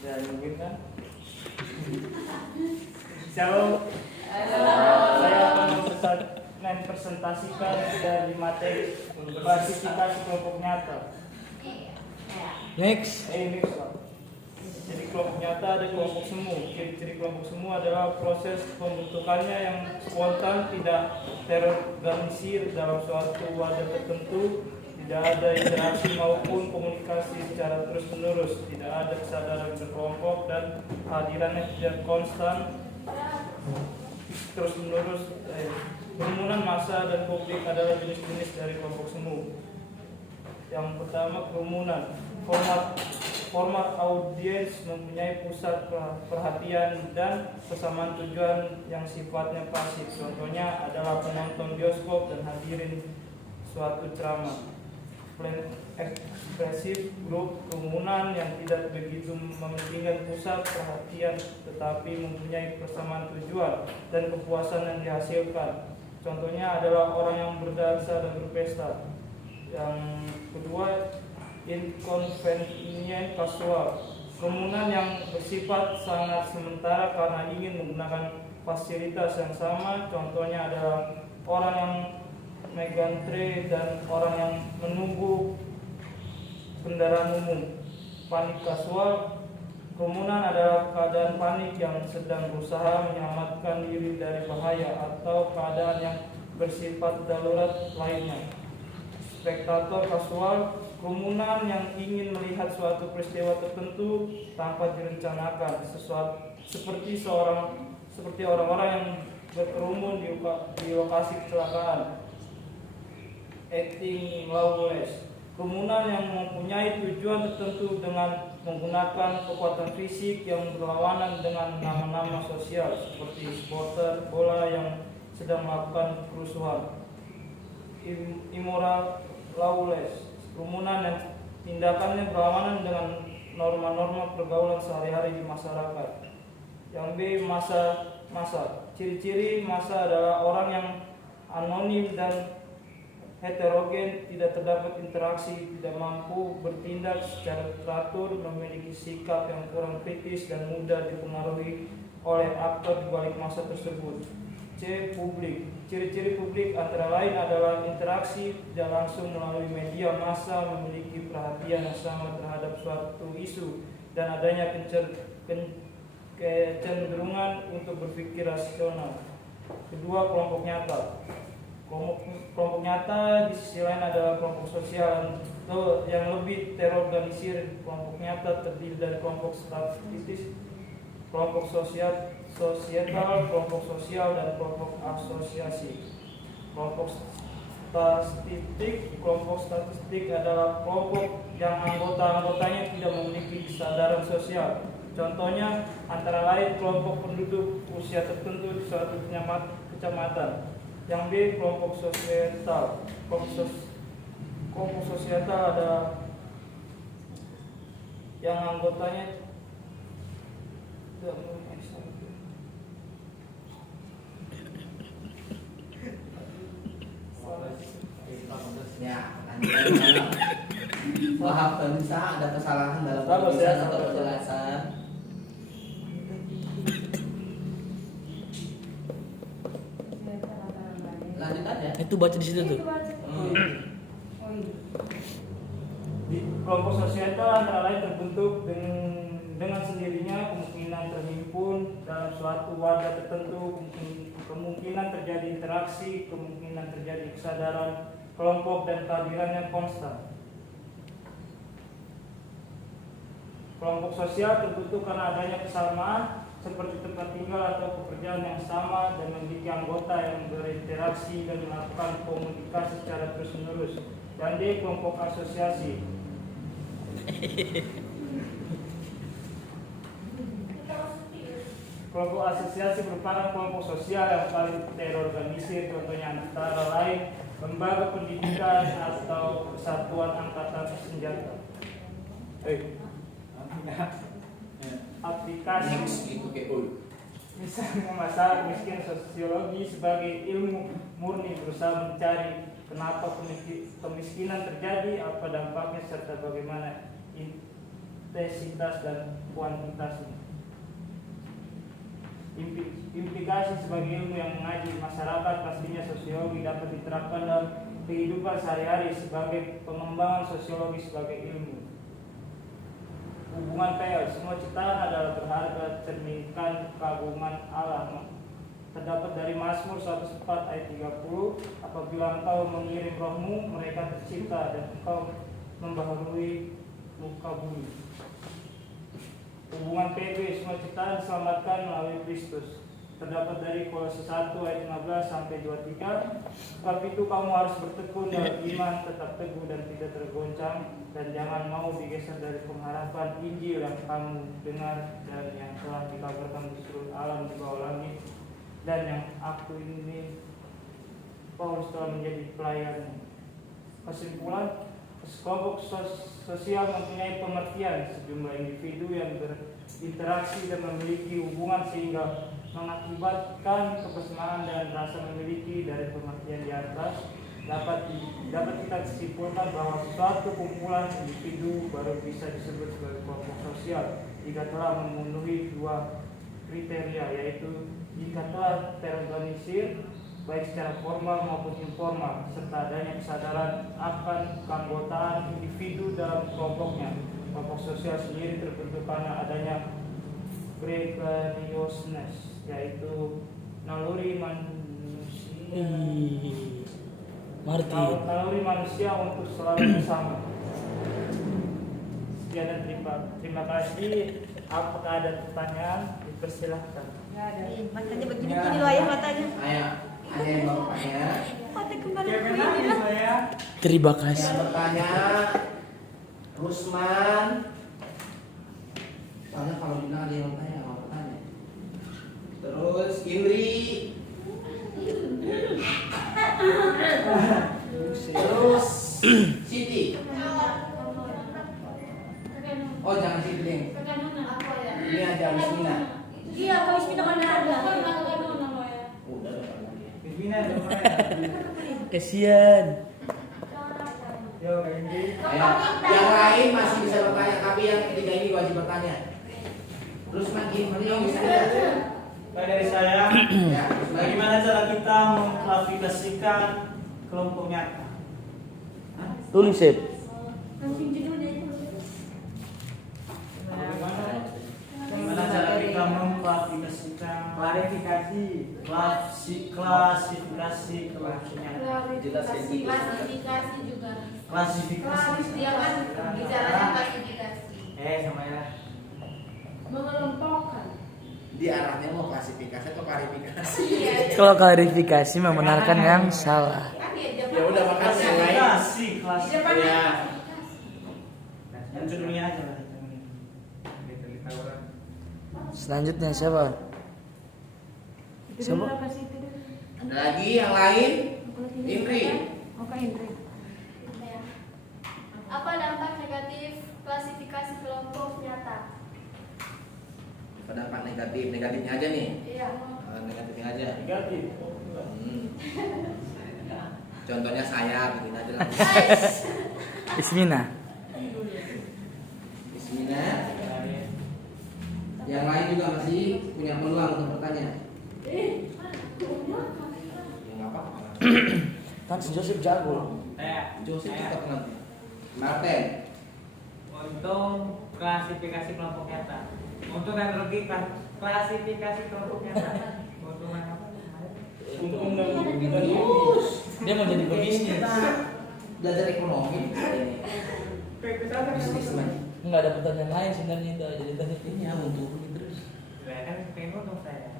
Dan mungkin kan Shalom. Saya akan mempresentasikan dari materi klasifikasi kelompok nyata. Next. Next Pak. Jadi kelompok nyata ada kelompok semu. Ciri-ciri kelompok semu adalah proses pembentukannya yang spontan, tidak terorganisir dalam suatu wadah tertentu, tidak ada interaksi maupun komunikasi secara terus-menerus, tidak ada kesadaran berkelompok dan kehadirannya tidak konstan terus-menerus. Kerumunan massa dan publik adalah jenis-jenis dari kelompok semu. Yang pertama, kerumunan. Format audiens mempunyai pusat perhatian dan kesamaan tujuan yang sifatnya pasif. Contohnya adalah penonton bioskop dan hadirin suatu ceramah. Plan ekspresif grup kerumunan yang tidak begitu mementingkan pusat perhatian tetapi mempunyai persamaan tujuan dan kepuasan yang dihasilkan. Contohnya adalah orang yang berdansa dan berpesta. Yang kedua, inconvenient casual, kerumunan yang bersifat sangat sementara karena ingin menggunakan fasilitas yang sama. Contohnya adalah orang yang megantre dan orang yang menunggu kendaraan umum. Panik kasual, kerumunan adalah keadaan panik yang sedang berusaha menyelamatkan diri dari bahaya atau keadaan yang bersifat darurat lainnya. Spektator kasual, kerumunan yang ingin melihat suatu peristiwa tertentu tanpa direncanakan, seperti orang-orang yang berkerumun di lokasi kecelakaan. Acting lawless, kerumunan yang mempunyai tujuan tertentu dengan menggunakan kekuatan fisik yang berlawanan dengan nama-nama sosial, seperti supporter bola yang sedang melakukan kerusuhan. Immoral lawless, kerumunan yang tindakannya berlawanan dengan norma-norma pergaulan sehari-hari di masyarakat. Yang B, massa. Ciri-ciri massa adalah orang yang anonim dan heterogen, tidak terdapat interaksi, tidak mampu bertindak secara teratur, memiliki sikap yang kurang kritis dan mudah dipengaruhi oleh aktor di balik massa tersebut. C, publik. Ciri-ciri publik antara lain adalah interaksi tidak langsung melalui media massa, memiliki perhatian yang sama terhadap suatu isu, dan adanya kecenderungan untuk berpikir rasional. Kedua, kelompok nyata. Kelompok nyata di sisi lain adalah kelompok sosial yang lebih terorganisir. Kelompok nyata terdiri dari kelompok statistik, kelompok sosial, kelompok sosial, dan kelompok asosiasi. Kelompok statistik adalah kelompok yang anggotanya tidak memiliki kesadaran sosial. Contohnya antara lain kelompok penduduk usia tertentu di suatu kecamatan. Yang B, kelompok sosial. Kelompok sosial ada yang anggotanya tidak memiliki Wahab bisa ada kesalahan dalam penulisan atau penjelasan. Lanjut aja. Itu baca di situ tuh. Di kelompok sosial antara lain terbentuk dengan sendirinya, kemungkinan terhimpun dalam suatu wadah tertentu, kemungkinan terjadi interaksi, kemungkinan terjadi kesadaran kelompok dan kehadirannya konstan. Kelompok sosial terbentuk karena adanya kesamaan seperti tempat tinggal atau pekerjaan yang sama dan memiliki anggota yang berinteraksi dan melakukan komunikasi secara terus-menerus. Dan D, kelompok asosiasi. Kelompok asosiasi merupakan kelompok sosial yang paling terorganisir, contohnya antara lain lembaga pendidikan atau kesatuan angkatan senjata. Aplikasi misalnya masalah miskin sosiologi sebagai ilmu murni berusaha mencari kenapa kemiskinan terjadi, apa dampaknya serta bagaimana intensitas dan kuantitasnya. Implikasi sebagai ilmu yang mengaji masyarakat, pastinya sosiologi dapat diterapkan dalam kehidupan sehari-hari sebagai pengembangan sosiologi sebagai ilmu. Hubungan PL, semua ciptaan adalah berharga, cerminkan keagungan Allah. Terdapat dari Mazmur 104 ayat 30, apabila engkau mengirim rohmu, mereka tercipta dan engkau membaharui muka bumi. Hubungan PB, semua ciptaan diselamatkan melalui Kristus. Terdapat dari Kolose 1 ayat 15 sampai 23. Sebab itu kamu harus bertekun dalam iman, tetap teguh dan tidak tergoncang, dan jangan mau digeser dari pengharapan Injil yang kamu dengar dan yang telah dikabarkan di seluruh alam di bawah langit, dan yang aku ini Paulus telah menjadi pelayannya. Kesimpulan, kelompok sosial mempunyai pengertian sejumlah individu yang berinteraksi dan memiliki hubungan sehingga mengakibatkan kebersamaan dan rasa memiliki. Dari pengertian di atas dapat kita simpulkan bahwa suatu kumpulan individu baru bisa disebut sebagai kelompok sosial jika telah memenuhi dua kriteria, yaitu jika telah terorganisir baik secara formal maupun informal, serta adanya kesadaran akan keanggotaan individu dalam kelompoknya. Kelompok sosial sendiri terbentuk karena adanya gregariousness, yaitu naluri manusia untuk selalu bersama. Sekian dan terima kasih. Apakah ada pertanyaan? Dipersilahkan. Matanya begini-begini loh ayah matanya. Ada yang mau bertanya? Mata kembali begini lah. Terima kasih. Yang bertanya, Rusman. Soalnya kalau bilang ada yang bertanya, mau bertanya. Terus Indri. Terus Siti. Oh jangan Siti deh. Ini aja Rusmina. Iya, kau istilah mana ada? Udah depan lagi. Kasihan. Ayo, yang lain masih bisa bertanya, tapi yang ketiga ini wajib bertanya. Rusman, Indri, bisa ya? Baik, dari saya, Ya, bagaimana cara kita mengklasifikasikan kelompok nyata? Tulis, Sep. Bagaimana cara kita mengklasifikasikan klasifikasi kelompok nyata? Klasifikasi juga. Klasifikasi. Dia kan bicaranya klasifikasi. Sama ya. Mengelompokkan. di arahnya mau klasifikasi atau klarifikasi? Kalau klarifikasi membenarkan yang salah. Kan dia Ya udah makasih yang lain. Klasifikasi. Ya. Yang judulnya aja lah. Selanjutnya siapa? Siapa? Ada lagi yang lain? Indri. Oke, Indri. Apa dampak negatif klasifikasi kelompok nyata? Pendapat negatifnya aja nih. Iya. Negatifnya aja. Negatif. Contohnya saya begini aja lah. Ismina. Bismillah. Yang lain juga masih punya peluang untuk bertanya. Ya nggak apa-apa. Kan si Joseph jago. Joseph tetap nanti. Martin. Untuk klasifikasi kelompok nyata, untuk analogi klasifikasi kelompok nyata, untuk apa? Dia mau jadi pebisnis. Belajar ekonomi. Bisnismen. Enggak ada pertanyaan lain sebenarnya itu jadi tanya Ini ya untuk terus. Saya kan pengen untung saya.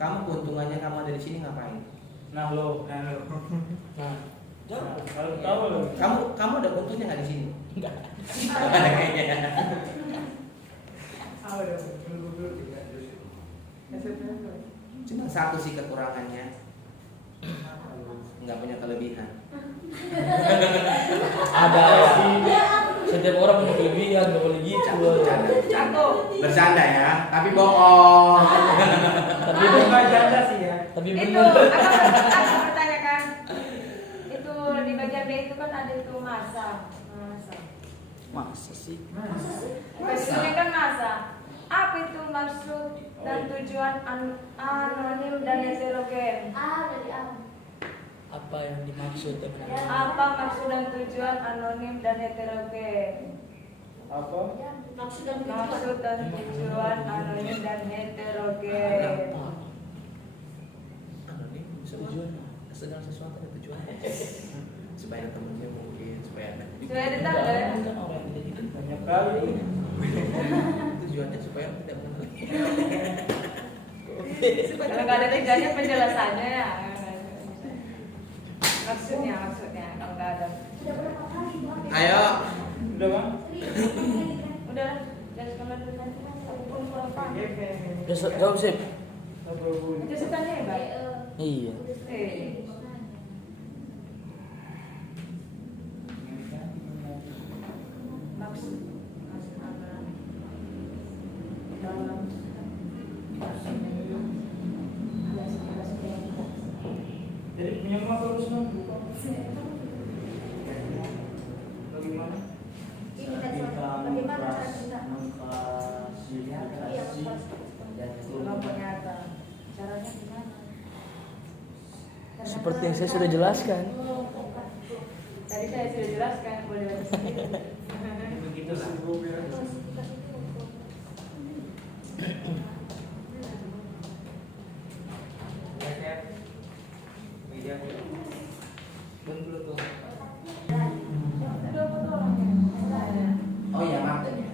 Kamu keuntungannya kamu ada di sini ngapain? Nah lo. Nah, Kalau tahu lo. Kamu ada untungnya nggak di sini? enggak. Cuma satu sih kekurangannya, nggak punya kelebihan. Ada. Setiap orang punya kelebihan, enggak boleh gitu. Bercanda ya, tapi bohong. Tapi Bukan janda sih ya. tapi Itu benar. aku bertanyakan. Itu di bagian B itu kan ada itu masa. Masa sih? Spesifikkan masa. Apa itu maksud dan tujuan anonim dan heterogen? A dari A. Apa yang dimaksud dengan Apa maksud dan tujuan anonim dan heterogen? Apa? Maksud dan tujuan anonim dan heterogen. Anonim bisa tujuan? segala sesuatu ada tujuannya. Supaya temennya mungkin supaya ada Sudah ada tanda ya? Kan orang yang tidak hidup Banyak kali. tujuannya supaya tidak mengenali. Kalau nggak ada tujuannya penjelasannya ya. Maksudnya kalau nggak ada. Ayo. Udah bang? Udah, jangan sekolah dulu nanti. Aku pun kurang paham. Jawab sih. Itu sukanya ya, Bang? Iya. Maksud dalam Jadi punya mama bagus bang? Bagaimana? Ini kan bagaimana cara kita? Iya, kelompok nyata. Caranya gimana? Seperti yang saya sudah jelaskan. Tadi saya sudah jelaskan, boleh baca sendiri. Begitulah. Ya, Chef. Media. Betul tuh. Dua foto orangnya. Oh iya Martin ya.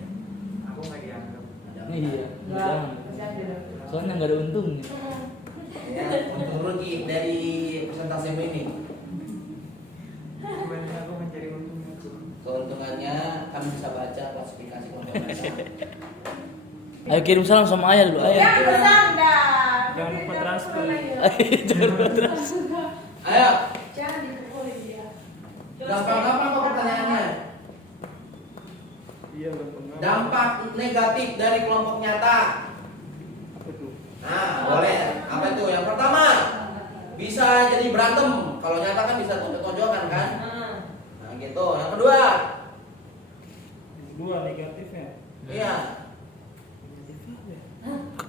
Aku nggak dianggap. Iya. Enggak, masih ada dong. Soalnya nggak ada untungnya. Ya, untung rugi dari presentasi ini. Sebenarnya aku mencari untungnya. Keuntungannya kami bisa baca klasifikasi kelompok dasar. Ayo kirim salam sama ayah dulu, ayah. Yang bersanda. Jangan lupa transfer. Ayo jangan lupa terus. Ayo, Jangan dipukulin dia. gampang-gampang kok pertanyaannya. Iya gampang. Dampak negatif dari kelompok nyata. Apa tuh? Nah, boleh. Apa itu? Yang pertama, bisa jadi berantem. Kalau nyata kan bisa tonjok-tonjokan kan? Nah, gitu. Yang kedua, Dua negatifnya. iya.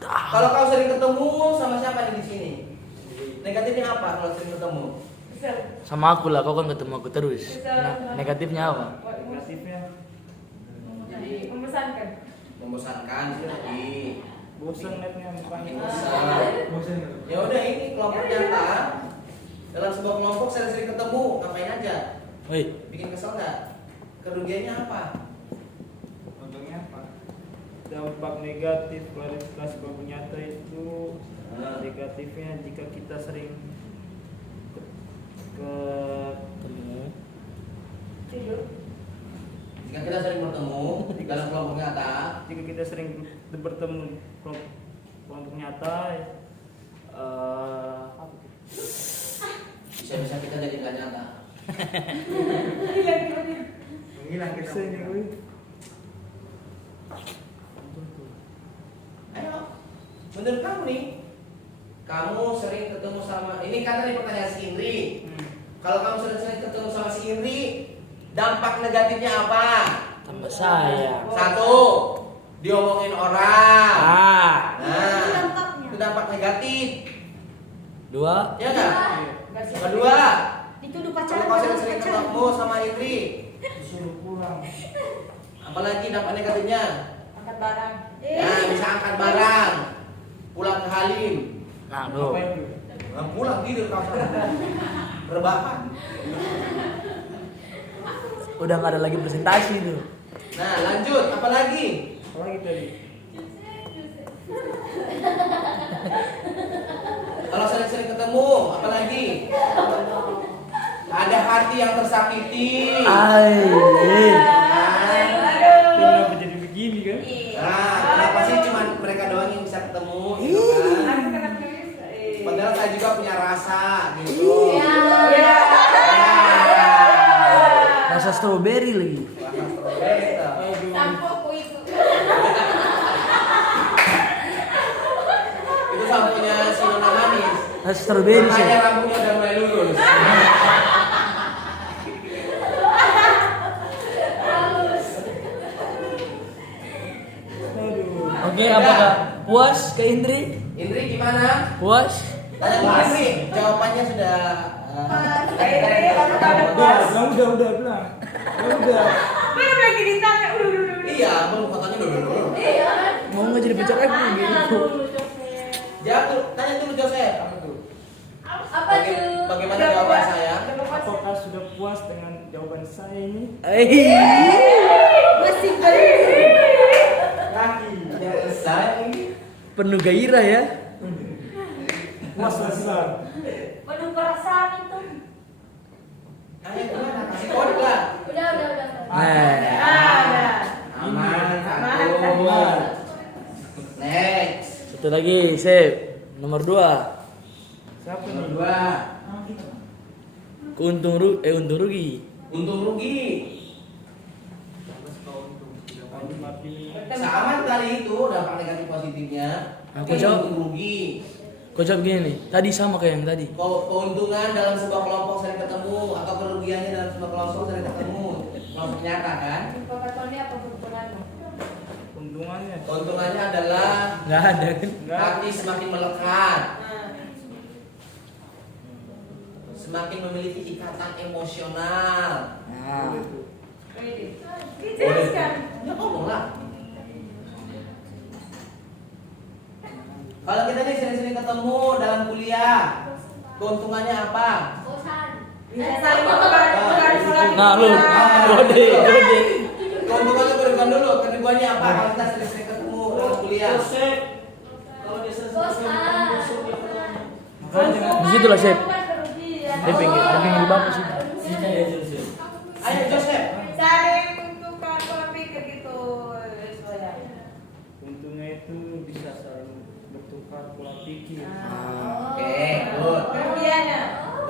Kalau kau sering ketemu sama siapa nih di sini? Negatifnya apa kalau sering ketemu? Kesel. Sama aku lah, kau kan ketemu aku terus. Nah, negatifnya apa? Negatifnya Jadi membosankan. Membosankan jadi bosan liatnya mukanya. bosan. Ya udah ini kelompok nyata. Dalam sebuah kelompok sering-sering ketemu, ngapain aja? Woi, Bikin kesel nggak? Kerugiannya apa? Untungnya apa? Dampak negatif klarifikasi kelompok nyata itu negatifnya jika kita sering ke ketemu. Tidur. Jika kita sering bertemu di dalam kelompok nyata, jika kita sering bertemu kelompok nyata apa tuh? bisa-bisa kita jadi nggak nyata. Menghilang kita. Bisa ini gue. Ayo, menurut kamu nih, kamu sering ketemu sama, ini kan tadi pertanyaan si Indri. Kalau kamu sering ketemu sama si Indri, dampak negatifnya apa? Tambah sayang. Satu, diomongin orang. Ah. Nah, dampaknya. itu dampak negatif. Dua. Ya nggak? Nggak siap. Kedua, Dituduh kalau pacaran kau padahal sering pacaran. ketemu sama Indri, Disuruh pulang. apalagi dampak negatifnya? Angkat barang. Ya, bisa angkat barang, pulang ke Halim. Nah, Apa lo. itu? Nah, pulang tidur kamu. Rebahan. Udah nggak ada lagi presentasi tuh. Nah, lanjut, apa lagi? Apa lagi tadi? Kalau sering-sering ketemu, apa lagi? Ada hati yang tersakiti. Ay. Kenapa jadi begini kan? Nah, kenapa sih cuma mereka doang yang bisa ketemu gitu kan? Aku kena tulis. Padahal saya juga punya rasa gitu. Ya. Ya. Rasa stroberi lagi. Rasa stroberi tuh. Sampo itu. Itu sampunya si Nona Manis. Rasa stroberi sih. Makanya rambutnya udah mulai lurus. Oke, apakah puas ke Indri? Indri gimana? Puas? Tanya ke Indri. Jawabannya sudah. Udah bilang. Udah. Belum lagi ditanya. Iya, belum katanya dulu. Iya. Mau nggak jadi pacar aku Tanya gitu? dulu, Joseph. Jawab dulu, tanya dulu Joseph. Apa tuh? Bagaimana jawaban saya? Apakah sudah puas dengan jawaban saya ini? Masih belum. Lagi. Jawaban saya ini. Penuh gairah ya. Puas lah. Penuh perasaan itu. Ayo gimana? Kasih kode lah. Udah. Nah, Aman. Aman. Next. satu lagi, sip. Nomor 2. Siapa nih? Nomor 2. Untung rugi. Untung rugi. Mati. Sama tadi itu dampak negatif positifnya. Aku Ini jawab. untung rugi. Kau jawab gini nih. Tadi sama kayak yang tadi. Keuntungan dalam sebuah kelompok sering ketemu atau kerugiannya dalam sebuah kelompok sering ketemu. Kelompok nyata kan? Informatornya apa keuntunganmu? Keuntungannya. Keuntungannya adalah Nggak ada kan? Enggak. kaki semakin melekat, Nah, semakin memiliki ikatan emosional. Nah, ini. Dijelaskan. Ya ngomong lah. Kalau kita nih sering-sering ketemu dalam kuliah, keuntungannya apa? Bosan. Bisa saling berkolaborasi. nah lu, kode. Keuntungannya berikan dulu, keuntungannya apa? Kalau kita sering-sering ketemu dalam kuliah. Di situ lah, Sep. Dia Dia pengen di bapak sih. Ayo Joseph. Saling menentukan pola pikir gitu. Soalnya. Untungnya itu bisa saling bertukar pola pikir. Oke, good. Kerugiannya.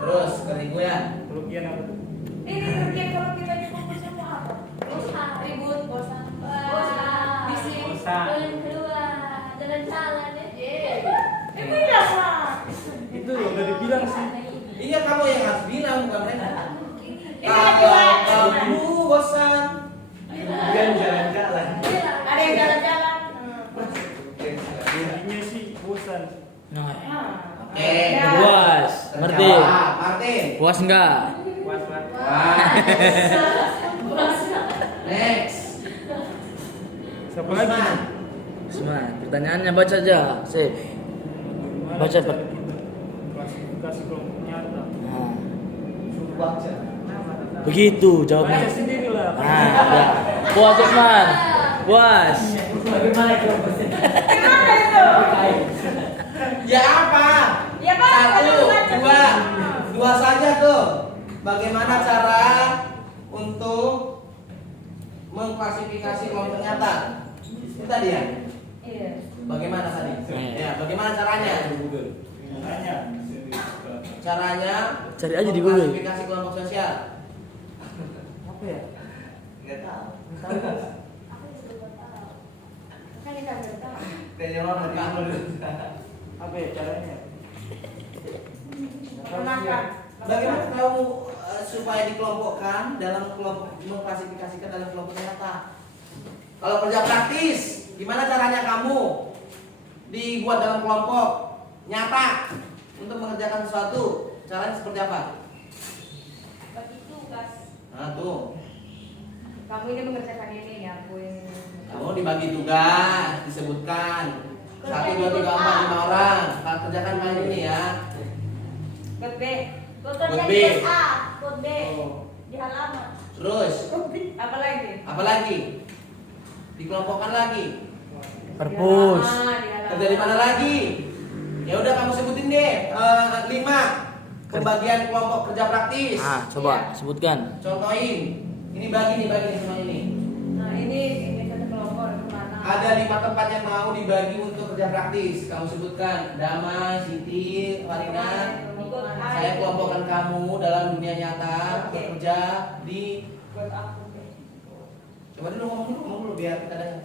Terus kerugian. Kerugian apa tuh? Ini kerugian kalau kita fokusnya mau apa? Bosan. Ribut, bosan. Bosan. Bising. Bosan. Jalan keluar. Jalan jalan ya. Itu ya, Pak. Itu udah dibilang sih. Iya kamu yang harus bilang bukan mereka. Ini lagi Kalau kamu bosan, Kemudian jalan-jalan. ada yang jalan-jalan. Intinya sih bosan. Nah, oke. puas. Martin. Terjawab. Martin. Puas enggak? Was-was. Next. Siapa lagi? Usman. Semangat. Pertanyaannya baca aja, Sip. Gimana Baca, cara Pak. kita klasifikasi kelompok nyata? Nah, Suruh baca. begitu Baca jawabnya. sendiri lah. Nah, ya. Puas, Usman. Puas. Bagaimana kelompoknya? Gimana itu? Ya apa? Ya, Pak. Satu, Baca. dua saja tuh. Bagaimana cara untuk mengklasifikasi kelompok nyata? Itu tadi ya. Iya. Bagaimana tadi? Hmm. Ya, bagaimana caranya? Nanya. Caranya Cari aja di Google. mengklasifikasi kelompok sosial. Apa ya? Enggak tahu. Kan kita nggak tahu. Kayaknya orang kamu dulu. Apa ya caranya? Kenapa? Bagaimana kamu supaya dikelompokkan dalam kelompok mengklasifikasikan dalam kelompok nyata? Kalau kerja praktis, gimana caranya kamu dibuat dalam kelompok nyata untuk mengerjakan sesuatu? Caranya seperti apa? Bagi tugas. Nah tuh, Kamu ini mengerjakan ini, ya aku ini. kamu dibagi tugas, disebutkan 1, 2, 3, 4, 5 orang. Kalau kerjakan kali ini ya. Buat B. Bekerja Kode B. di SA, kode B Oh. di halaman. Terus, Apa lagi? apa lagi? Dikelompokkan lagi. Perpus. Kerja di mana lagi? Ya udah kamu sebutin deh 5 pembagian kelompok kerja praktis. Ah, coba sebutkan. Contohin. Ini bagi semua ini. Nah, ini satu kelompok kemana? Ada 5 tempat yang mau dibagi untuk kerja praktis. Kamu sebutkan Damai, Siti, Farina. Saya kelompokkan kamu dalam dunia nyata Oke. bekerja di. Buat aku. Coba dulu ngomong dulu biar kita dengar.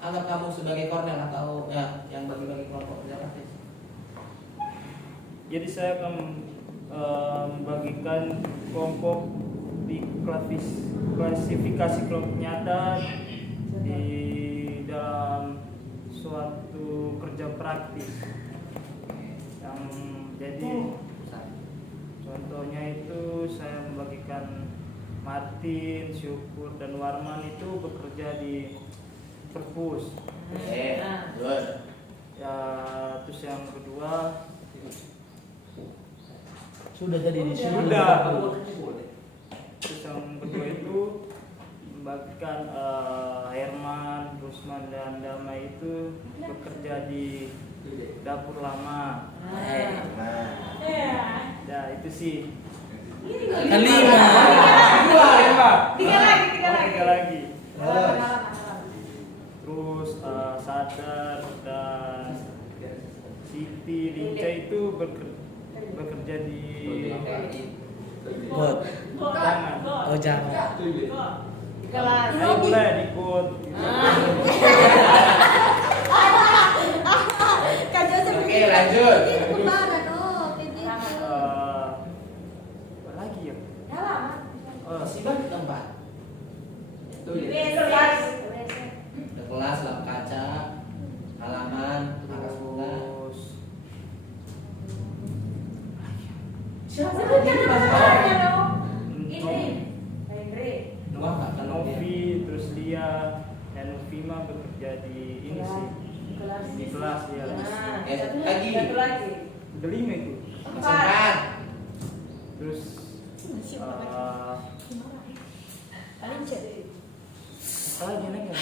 Anggap kamu sebagai kornel atau ya yang bagi-bagi kelompok kerja praktis. Jadi saya akan membagikan kelompok di klasifikasi kelompok nyata di dalam kerja praktis. Yang jadi contohnya itu saya membagikan Martin, Syukur dan Warman itu bekerja di perpus. Good. Ya, terus yang kedua Sudah tadi di sini. Sudah. Terus yang kedua itu membagikan Herman, Rusman dan Damai itu bekerja di dapur lama. Ya itu sih. Kelima. Tiga lagi. Terus Sadar dan Siti Linca itu bekerja di God. jangan. Oh jangan. Ayo boleh diikut. Oke, lanjut. Apa lagi ya? Masih banyak tempat. Ada kelas, lap kaca, halaman, akas bunga. Terus Siapa Dua nggak kalau dia. Novi, terus Lia dan Novima bekerja di ini sih di kelas ya. Lagi. Udah 5 itu. Sempat. Terus apa lagi nih kan?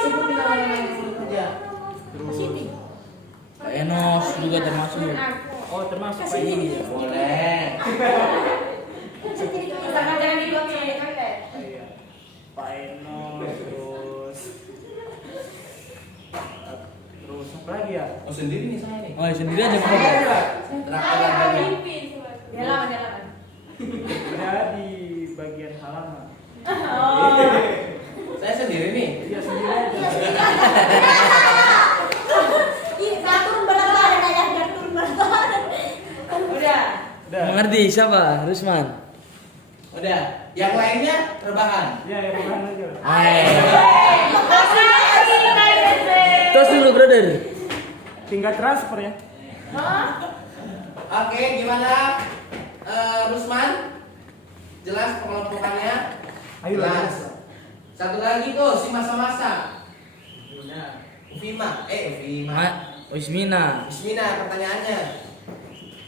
Sebutin nama-nama yang belum kerja. Terus Pak Enos juga termasuk. oh termasuk Pak ini. Boleh. Iya. Pak Eno terus apa lagi ya? Oh sendiri nih saya nih. Oh sendiri aja Pak. Terakhir lagi. Udah di bagian halaman. Saya sendiri nih. Iya sendiri aja. Udah. Udah. Mengerti siapa? Rusman. Udah. Yang lainnya rebahan. Ya yang bukan aja. Tos dulu brother. Tinggal transfer ya. Oke, gimana? Rusman? Jelas pengelompokannya? Ayo Jelas. lanjut. Satu lagi tuh si masa-masa. Nah, Ufima. Ufima. Wismina. Bismina pertanyaannya.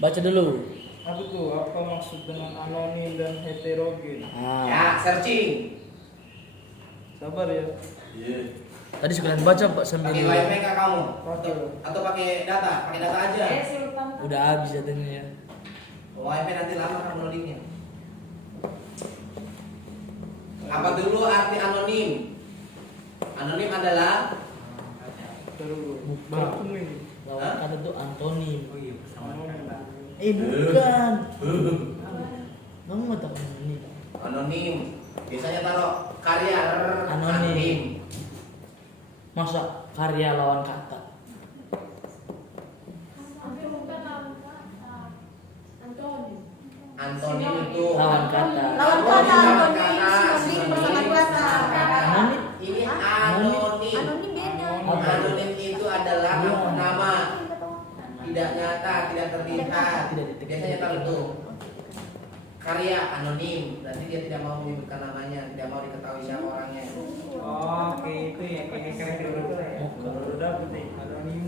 Baca dulu. apa tuh? Apa maksud dengan anonim dan heterogen? Ya, searching. Sabar ya. Tadi sekalian baca Pak sambil Pakai wifi kah kamu? Pakai. Atau pakai data? Pakai data aja. udah habis datanya ya. Wifi nanti lama kan loadingnya. Apa dulu arti anonim? Anonim adalah Terus Bukan. bertemu ini. Lawan kata itu antonim. Anonim. Bukan. Kamu nggak tahu anonim? anonim. Biasanya taruh karya Anonim. Masa karya lawan kata? Antonim itu Lawan kata. Lawan Oh, kata, lawan anonim, kata, sinonim, sinonim. bersama kata. Anonim. Ini anonim. Anonim beda. Anonim itu adalah nama tidak nyata, tidak terlihat. Tidak detektif. Biasanya taruh tuh karya anonim, berarti dia tidak mau menyebutkan namanya, tidak mau diketahui siapa orangnya. Oke, itu ya kayak keren dulu ya. Baru dapet nih.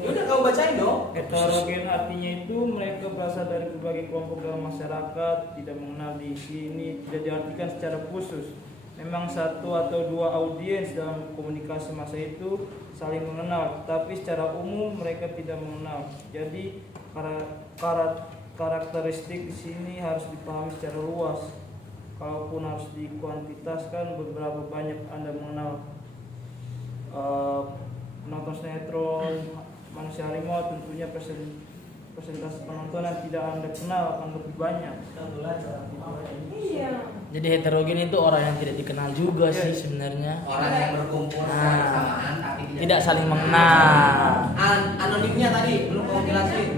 Ya udah kamu bacain dong. Heterogen artinya itu mereka berasal dari berbagai kelompok dalam masyarakat, tidak mengenal di sini, tidak diartikan secara khusus. Memang satu atau dua audiens dalam komunikasi masa itu saling mengenal, tapi secara umum mereka tidak mengenal. Jadi karakteristik di sini harus dipahami secara luas. Kalaupun harus dikuantitaskan, beberapa banyak Anda mengenal penonton sinetron, manusia harimau, tentunya persentase penonton yang tidak Anda kenal akan lebih banyak. Iya. Jadi heterogen itu orang yang tidak dikenal juga sih sebenarnya. Orang yang berkumpul secara bersamaan tapi Tidak saling mengenal. Anonimnya tadi belum kamu jelasin.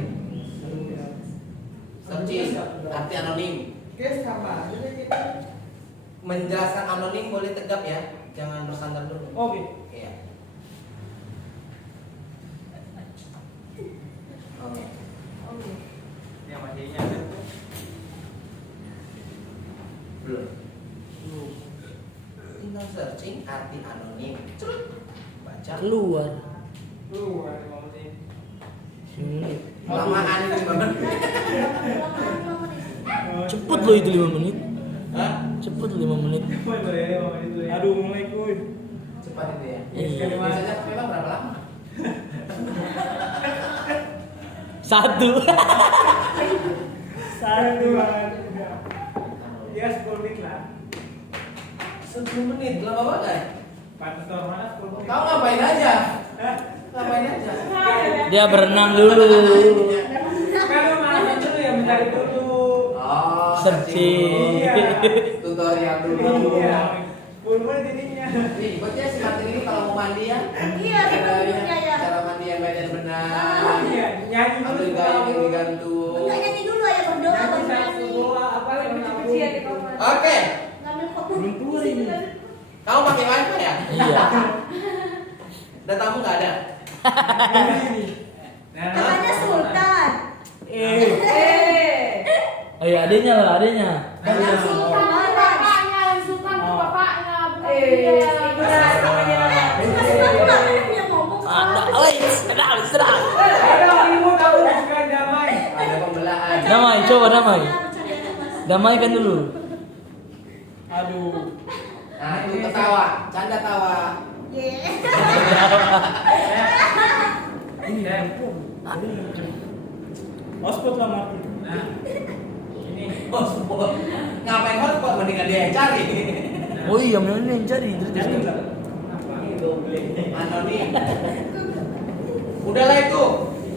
Searching arti anonim. Menjelaskan anonim boleh tegap ya, jangan bersandar dulu. Oke. Iya. searching arti anonim. Cerut. Baca. Keluar. Keluar 5 menit. 5 menit. Kelamaan 5 menit. Cepet loh itu 5 menit. Hah? Cepet 5 menit. Aduh, mulai kuy. Cepat itu ya. Iya. Biasanya memang berapa lama? 1. Satu. Ya 10 menit lah. 10 menit, lama banget. Kantor mana 10 menit? Kau ngapain aja? Hah? Ngapain aja? Dia berenang dulu. Kalau mana dulu ya mencari dulu. Oh, Searching. tutorial dulu. Iya. 10 menit ininya. Nih, buatnya si Martin ini kalau mau mandi ya. Iya, betul-betul ya. Cara mandi yang baik dan benar. Iya, nyanyi Ambil dulu. gaya yang digantung. Enggak nyanyi dulu ya, berdoa Nyanyi baru satu nyanyi. doa apa yang Puji-pujian di kamar. Oke, Ngambil kopi. Belum keluar ini. kamu pakai wifi ya? Iya. Datamu nggak ada? Namanya Sultan. Oh iya, adanya lah, adanya. Namanya Sultan. Bapaknya, Sultan tuh bapaknya, bukan dia. Ada, sedang. Ada ibu tahu suka damai. Ada pembelaan. Damai, coba damai. Damaikan dulu. Aduh. Nah, itu ketawa, canda tawa. Ini ya. Hotspot lah Martin. Nah, ini hotspot. Ngapain hotspot? Mendingan dia yang cari. Oh iya, memang ini yang cari. Jadi enggak? Anonim. Udahlah itu.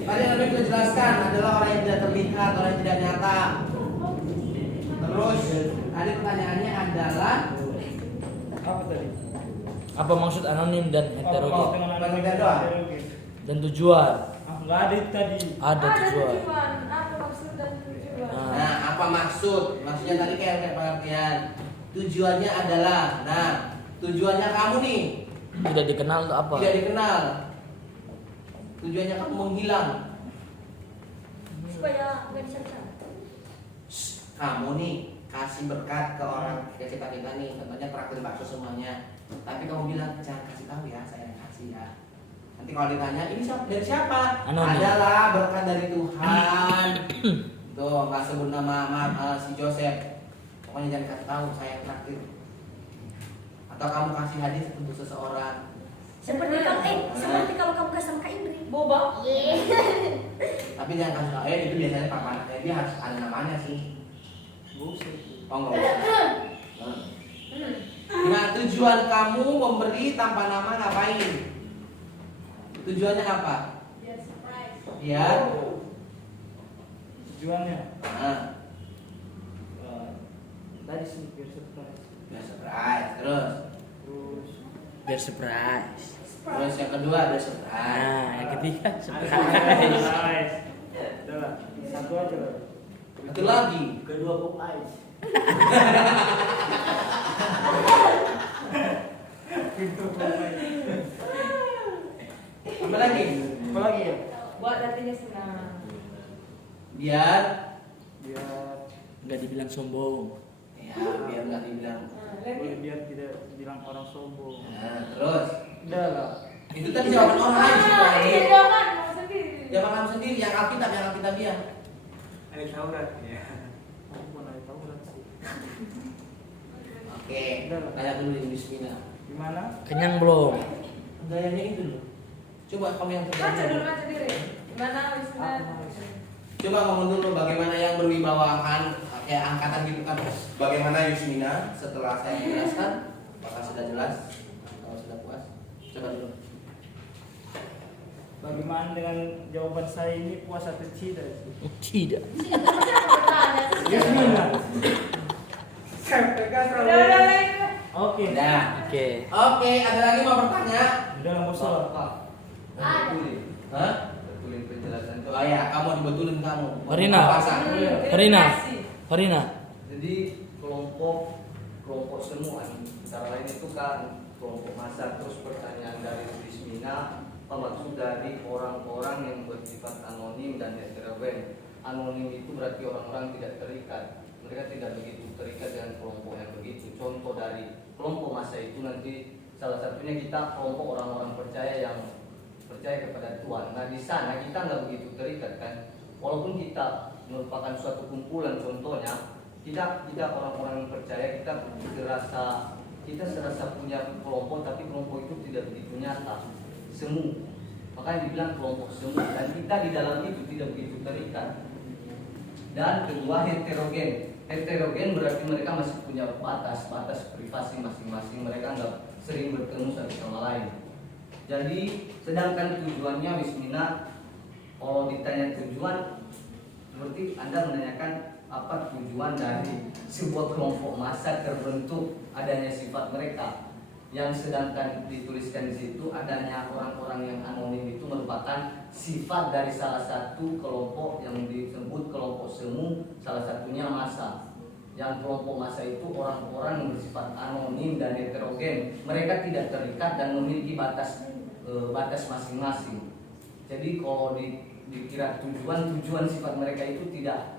Tadi anonim kita jelaskan adalah orang yang tidak terlihat, orang yang tidak nyata. Terus, tadi pertanyaannya adalah Apa tadi? Apa maksud anonim dan heterogen? Dengan Bukan anak doang. heterogen. Dan tujuan? Enggak ada itu tadi. Ada tujuan. Apa maksud dan tujuan? nah, apa maksud? Maksudnya tadi kayak pengertian. Tujuannya adalah, nah, tujuannya kamu nih Tidak dikenal untuk apa? tidak dikenal. Tujuannya kamu menghilang. Supaya nggak disangka. Kamu nih kasih berkat ke orang ke kita nih, contohnya traktir bakso semuanya. Tapi kamu bilang jangan kasih tahu ya, saya yang kasih ya. Nanti kalau ditanya ini dari siapa? Anonim. Adalah berkat dari Tuhan. Tuh nggak sebut nama si Joseph. Pokoknya jangan kasih tahu saya yang traktir. Atau kamu kasih hadiah untuk seseorang. Seperti kalau kamu kasih sama Kak Indri. Boba. Tapi jangan kasih tahu. Itu biasanya pamannya dia harus ada namanya sih. Buset. Oh enggak usah. Nah, tujuan kamu memberi tanpa nama ngapain? Tujuannya apa? Biar surprise. Biar Tujuannya nah, tadi sih biar surprise. biar surprise. Terus Biar surprise. terus yang kedua ada surprise. Nah, yang ketiga surprise. Surprise. Udah lah, satu aja lah. Itu lagi. Kedua pop ice. Apa lagi? Apa lagi ya? Buat hatinya senang. Biar Biar Enggak dibilang sombong. ya biar nggak dibilang. biar tidak bilang orang sombong. Nah, terus Udah lah. itu tadi jawaban orang lain sih Pak. Iya, jangan mau sendiri. Jawaban kamu sendiri yang Alkitab dia. Ada Taurat ya. Aku pun ada Taurat sih. Oke, kayak dulu di Bismillah. Gimana? Kenyang belum? Gayanya itu loh. Coba kamu yang Baca dulu terjadi. baca diri. Gimana Wisman? Coba ngomong dulu bagaimana yang berwibawakan kayak angkatan gitu kan. Bagaimana Yusmina setelah saya menjelaskan? Apakah sudah jelas? Kalau sudah puas, coba dulu. Bagaimana dengan jawaban saya ini puas atau tidak? Tidak. Bismillah. Saya tegas Udah lain. Oke. Nah, Oke. oke, ada lagi mau bertanya? Udah nggak usah. Hah? Betulin penjelasan itu. Oh ya, kamu dibetulin kamu. Marina. Pasang. Farina. Farina. Jadi kelompok semua nih. Antara lain itu kan kelompok massa. Terus pertanyaan dari Bismina, apa maksud dari orang-orang yang bersifat anonim dan heterogen? Anonim itu berarti orang-orang tidak terikat. mereka tidak begitu terikat dengan kelompok yang begitu. Contoh dari kelompok massa itu nanti salah satunya kita kelompok orang-orang percaya yang percaya kepada Tuhan. Nah di sana kita nggak begitu terikat kan, walaupun kita merupakan suatu kumpulan. Contohnya kita orang-orang yang percaya, kita serasa punya kelompok, tapi kelompok itu tidak begitu nyata, semu. Makanya dibilang kelompok semu, dan kita di dalam itu tidak begitu terikat. Dan kedua, heterogen. Heterogen berarti mereka masih punya batas privasi masing-masing, mereka nggak sering bertemu satu sama lain. Jadi sedangkan tujuannya Wismina, kalau ditanya tujuan, berarti Anda menanyakan apa tujuan dari sebuah kelompok massa terbentuk, adanya sifat mereka. Yang sedangkan dituliskan di situ adanya orang-orang yang anonim itu merupakan sifat dari salah satu kelompok yang disebut kelompok semu, salah satunya massa. Yang kelompok massa itu orang-orang yang bersifat anonim dan heterogen. Mereka tidak terikat dan memiliki batas masing-masing. Jadi kalau dikira tujuan sifat mereka itu tidak